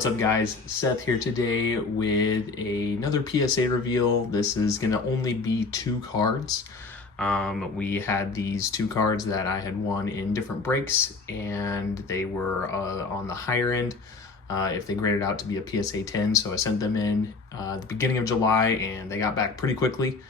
What's up guys, Seth here today with another PSA reveal. This is going to only be 2 cards. We had these 2 cards that I had won in different breaks, and they were on the higher end if they graded out to be a PSA 10. So I sent them in the beginning of July and they got back pretty quickly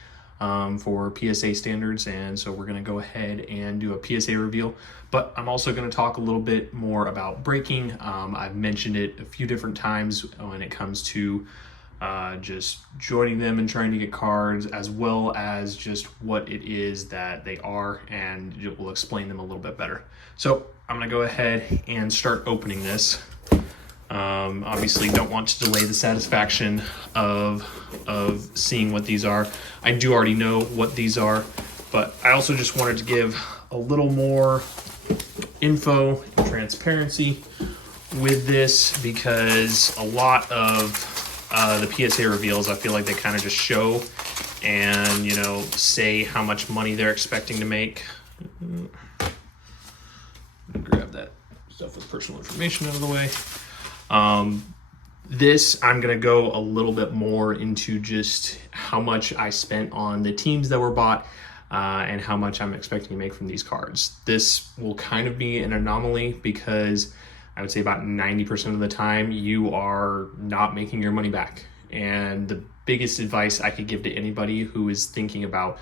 for PSA standards, and so we're going to go ahead and do a PSA reveal. But I'm also going to talk a little bit more about breaking. I've mentioned it a few different times when it comes to just joining them and trying to get cards, as well as just what it is that they are, and we'll explain them a little bit better. So I'm going to go ahead and start opening this. Obviously don't want to delay the satisfaction of seeing what these are. I do already know what these are, but I also just wanted to give a little more info and transparency with this, because a lot of the PSA reveals, I feel like they kind of just show and, you know, say how much money they're expecting to make. Grab that stuff with personal information out of the way. This, I'm going to go a little bit more into just how much I spent on the teams that were bought and how much I'm expecting to make from these cards. This will kind of be an anomaly because I would say about 90% of the time you are not making your money back. And the biggest advice I could give to anybody who is thinking about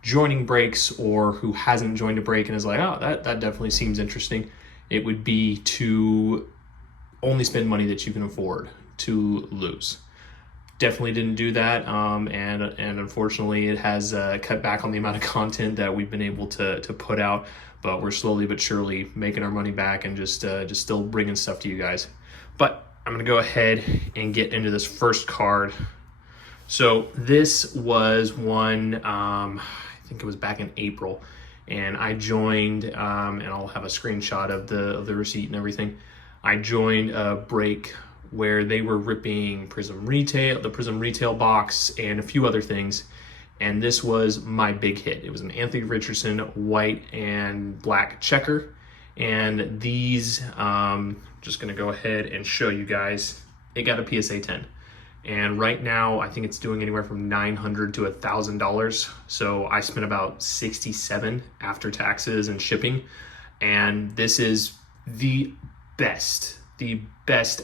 joining breaks or who hasn't joined a break and is like, oh, that definitely seems interesting, it would be to only spend money that you can afford to lose. Definitely didn't do that, and unfortunately it has cut back on the amount of content that we've been able to put out, but we're slowly but surely making our money back and just still bringing stuff to you guys. But I'm gonna go ahead and get into this first card. So this was one, I think it was back in April, and I joined, and I'll have a screenshot of the receipt and everything. I joined a break where they were ripping Prism Retail, the Prism Retail box, and a few other things. And this was my big hit. It was an Anthony Richardson white and black checker. And these, just gonna go ahead and show you guys, it got a PSA 10. And right now, I think it's doing anywhere from $900 to $1,000. So I spent about $67 after taxes and shipping. And this is the best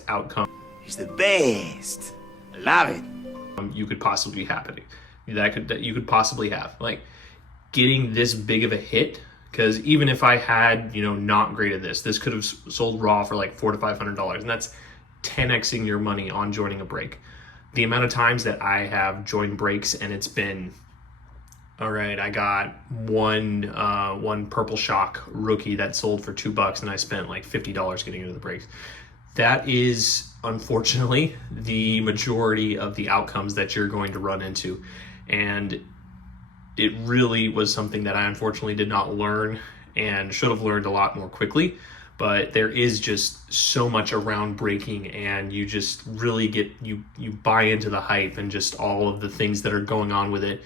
outcome. He's the best. I love it. You could possibly happen. That you could possibly have, like, getting this big of a hit. Because even if I had, you know, not graded this could have sold raw for like $400 to $500, and that's 10xing your money on joining a break. The amount of times that I have joined breaks and it's been, all right, I got one Purple Shock rookie that sold for $2 and I spent like $50 getting into the breaks. That is unfortunately the majority of the outcomes that you're going to run into. And it really was something that I unfortunately did not learn and should have learned a lot more quickly. But there is just so much around breaking, and you just really get, you buy into the hype and just all of the things that are going on with it.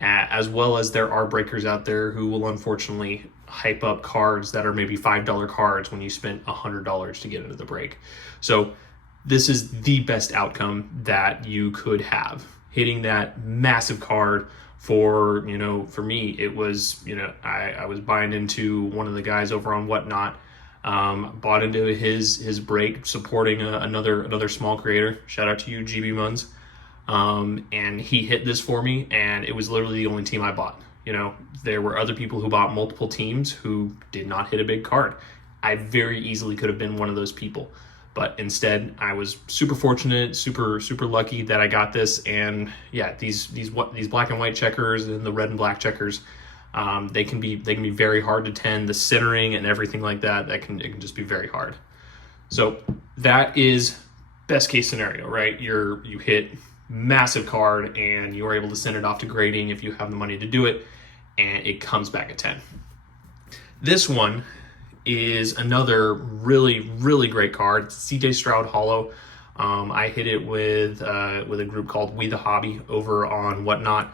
As well as there are breakers out there who will unfortunately hype up cards that are maybe $5 cards when you spent $100 to get into the break. So this is the best outcome that you could have. Hitting that massive card for, you know, for me, it was, you know, I was buying into one of the guys over on WhatNot, bought into his break, supporting another small creator. Shout out to you, GB Muns. And he hit this for me, and it was literally the only team I bought. You know, there were other people who bought multiple teams who did not hit a big card. I very easily could have been one of those people, but instead I was super fortunate, super lucky that I got this. And yeah, these black and white checkers and the red and black checkers, they can be very hard to tend. The centering and everything like that, it can just be very hard. So that is best case scenario, right? You hit massive card and you're able to send it off to grading if you have the money to do it, and it comes back at 10. This one is another really great card. CJ Stroud Hollow. I hit it with a group called We the Hobby over on WhatNot.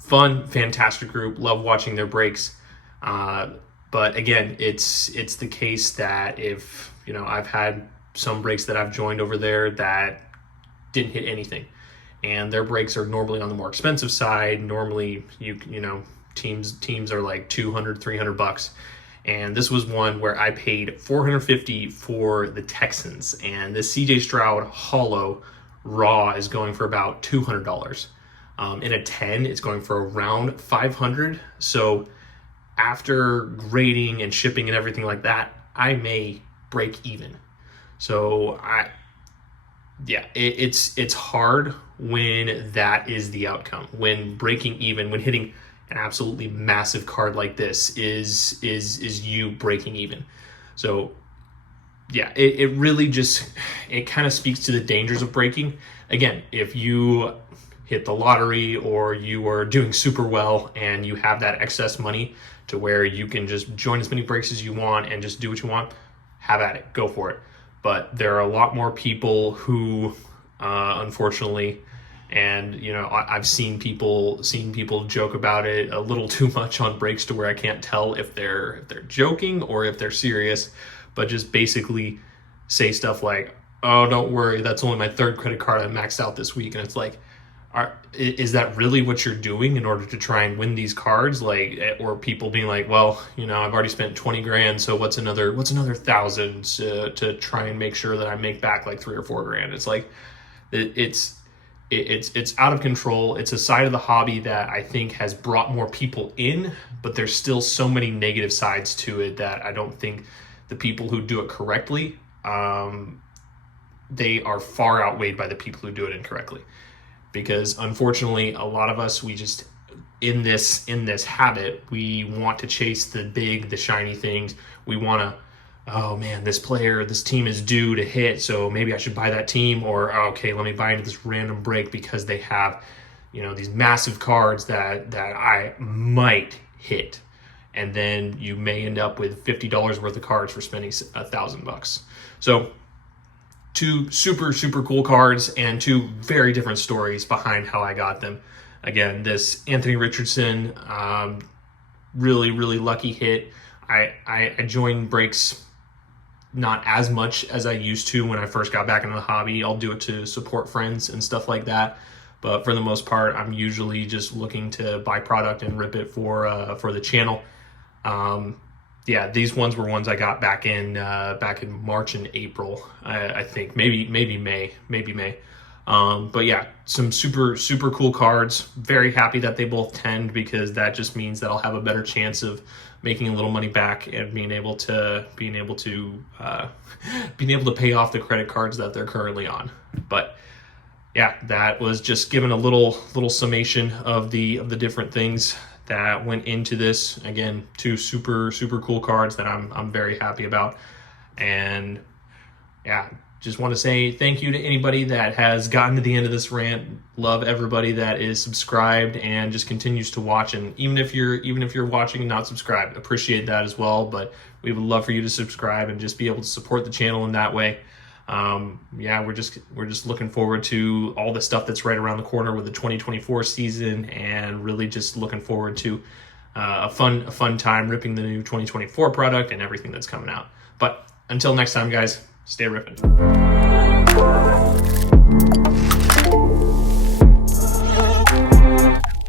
Fun, fantastic group. Love watching their breaks. But again, it's the case that if, you know, I've had some breaks that I've joined over there that didn't hit anything, and their breaks are normally on the more expensive side. Normally, you know, teams are like $200-$300, and this was one where I paid $450 for the Texans, and this CJ Stroud Hollow raw is going for about $200. In a 10, it's going for around $500. So after grading and shipping and everything like that, I may break even. So it's hard when that is the outcome. When breaking even, when hitting an absolutely massive card like this is you breaking even. So yeah, it really just, it kind of speaks to the dangers of breaking. Again, if you hit the lottery or you are doing super well and you have that excess money to where you can just join as many breaks as you want and just do what you want, have at it, go for it. But there are a lot more people who, unfortunately, and you know, I've seen people joke about it a little too much on breaks to where I can't tell if they're joking or if they're serious, but just basically say stuff like, "Oh, don't worry, that's only my third credit card I maxed out this week," and it's like, is that really what you're doing in order to try and win these cards? Like, or people being like, well, you know, I've already spent 20 grand, so what's another 1,000 to try and make sure that I make back like 3 or 4 grand? It's like, it's out of control. It's a side of the hobby that I think has brought more people in, but there's still so many negative sides to it that I don't think the people who do it correctly, they are far outweighed by the people who do it incorrectly. Because unfortunately, a lot of us, we just, in this habit, we want to chase the big, the shiny things. We want to, oh man, this team is due to hit, so maybe I should buy that team, or okay, let me buy into this random break because they have, you know, these massive cards that I might hit. And then you may end up with $50 worth of cards for spending $1,000. So 2 super, super cool cards and 2 very different stories behind how I got them. Again, this Anthony Richardson, really, really lucky hit. I joined breaks not as much as I used to when I first got back into the hobby. I'll do it to support friends and stuff like that. But for the most part, I'm usually just looking to buy product and rip it for the channel. Yeah, these ones were ones I got back in March and April, I think, maybe May. But yeah, some super, super cool cards. Very happy that they both 10'd, because that just means that I'll have a better chance of making a little money back and being able to pay off the credit cards that they're currently on. But yeah, that was just giving a little summation of the different things that went into this. Again, 2 super, super cool cards that I'm very happy about. And yeah, just want to say thank you to anybody that has gotten to the end of this rant. Love everybody that is subscribed and just continues to watch. And even if you're watching and not subscribed, appreciate that as well. But we would love for you to subscribe and just be able to support the channel in that way. Yeah, we're just looking forward to all the stuff that's right around the corner with the 2024 season, and really just looking forward to a fun time ripping the new 2024 product and everything that's coming out. But until next time, guys, stay ripping.